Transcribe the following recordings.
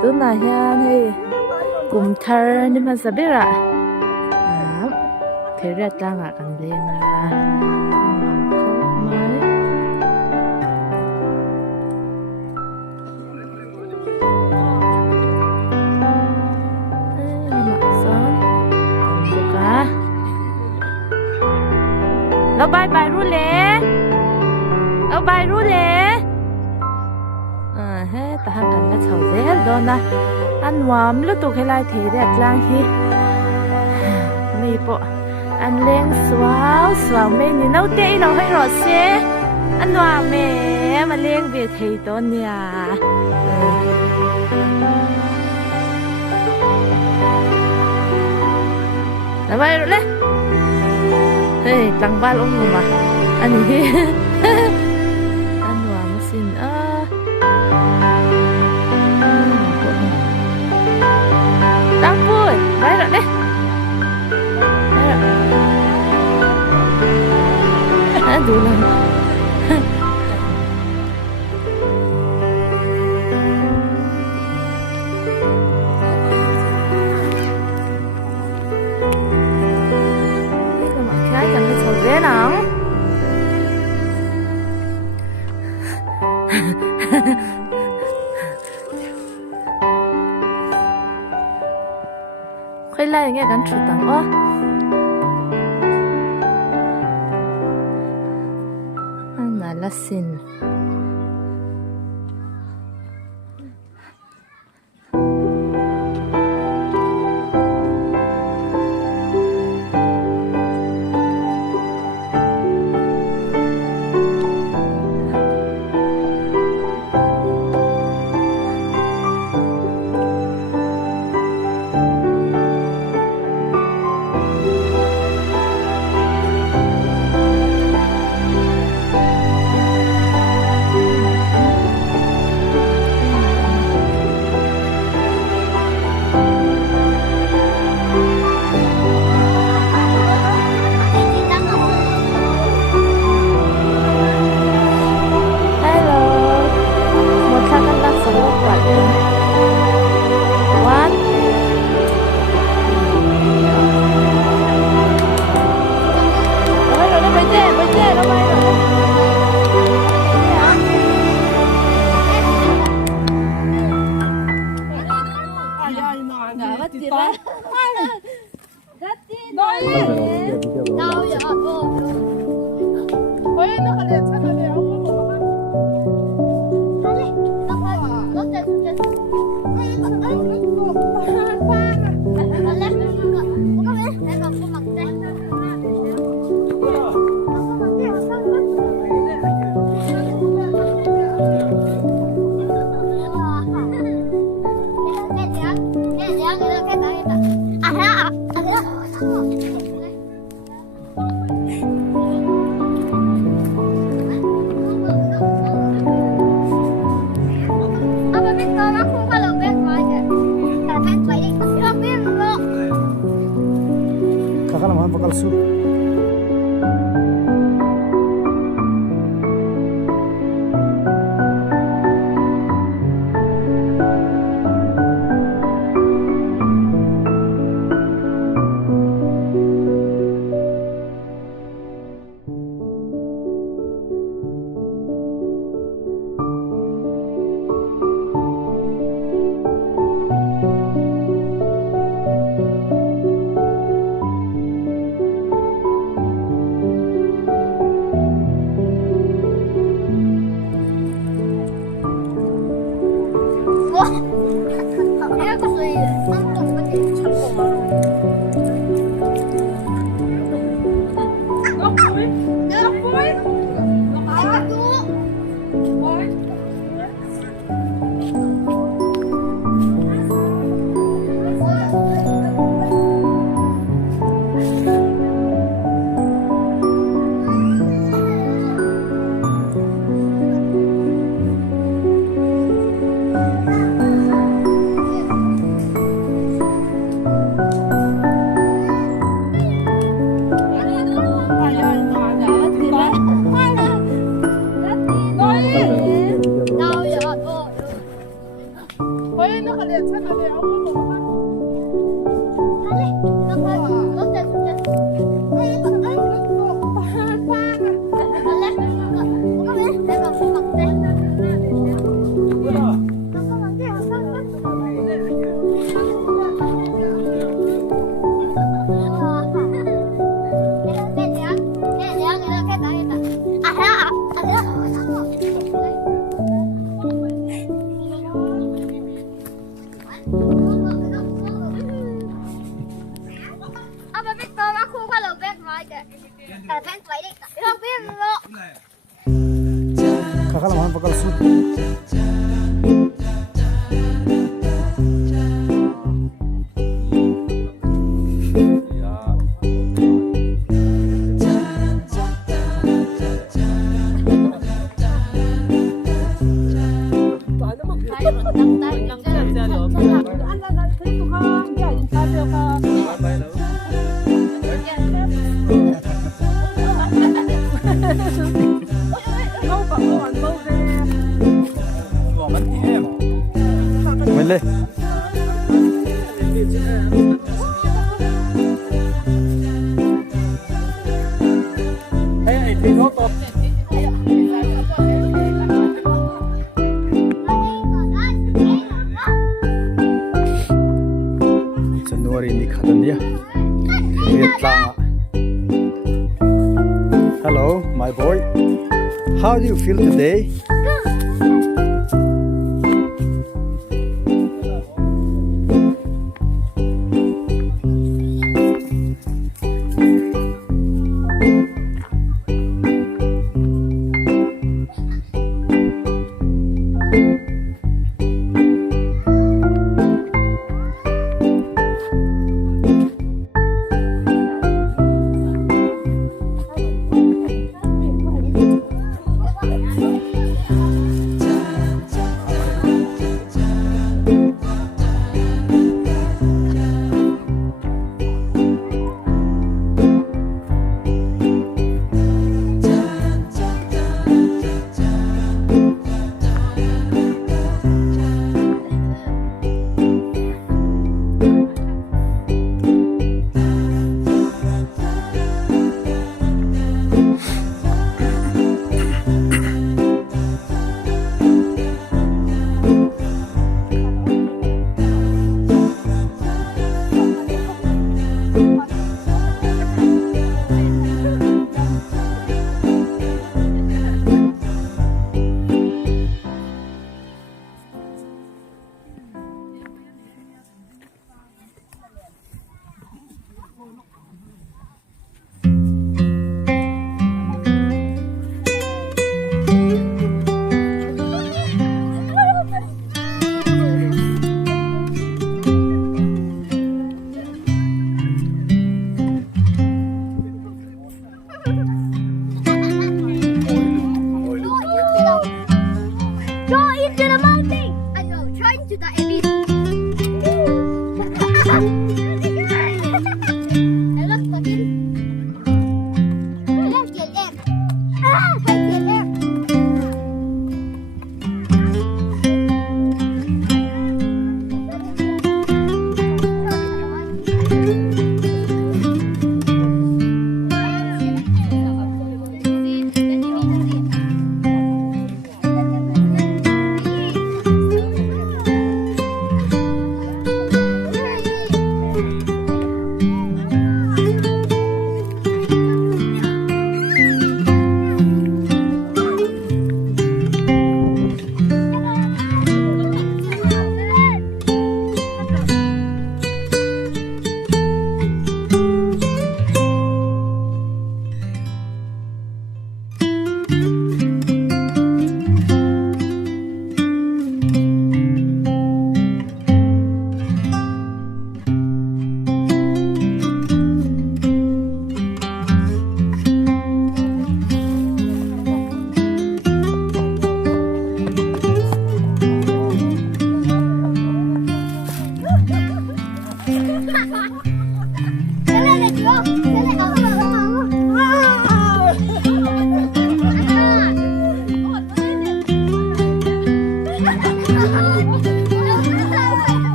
tu na hian hei kum thar ni ma sabira thera tanga kan lenga maiเราบายบายรู้เลยเราบายรู้เลยเฮ้ตาหักันก็เฉาเด็ดโดนนะอันวามแล้วตัวใครไล่เทเด็ดล่างฮีมีปะอันเลี้ยงสวาวสวาวเมนี่น้าเตะเราให้รอเสียอันวามเมมาเลี้ยงเบียดเทตัวเนี่ยแล้วไปรู้เลยเฮ้ยตั้งบ้านลงมาอันนี้อันว่ามาสินตั้งปุ้ยไปแล้วเนี่ยดูเลยเน้องค่อยไล่อย่างเงี้ยกันชุดตังอ้ออันนั้นละสินbakal sup. 喂，那个脸，看到脸，我怎么办？Kakak lamang bakal sup. Mày Hey, thì nó tốt. January ini khatan dia. Hello, my boy. How do you feel today?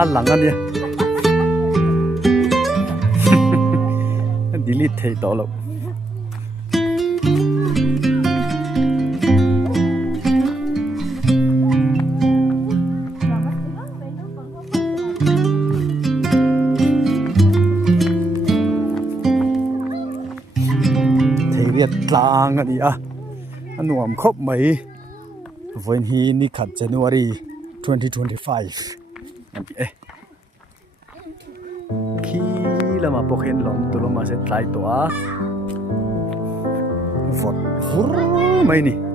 Alang anh ya. Delete thấy đó lâu. Thấy biết lang anh ya. Anh nuông khóc mấy. When he ni cut January 2025. Khi là mà bốc hen lòng tụi nó mà sẽ try tỏa vọt mấy nè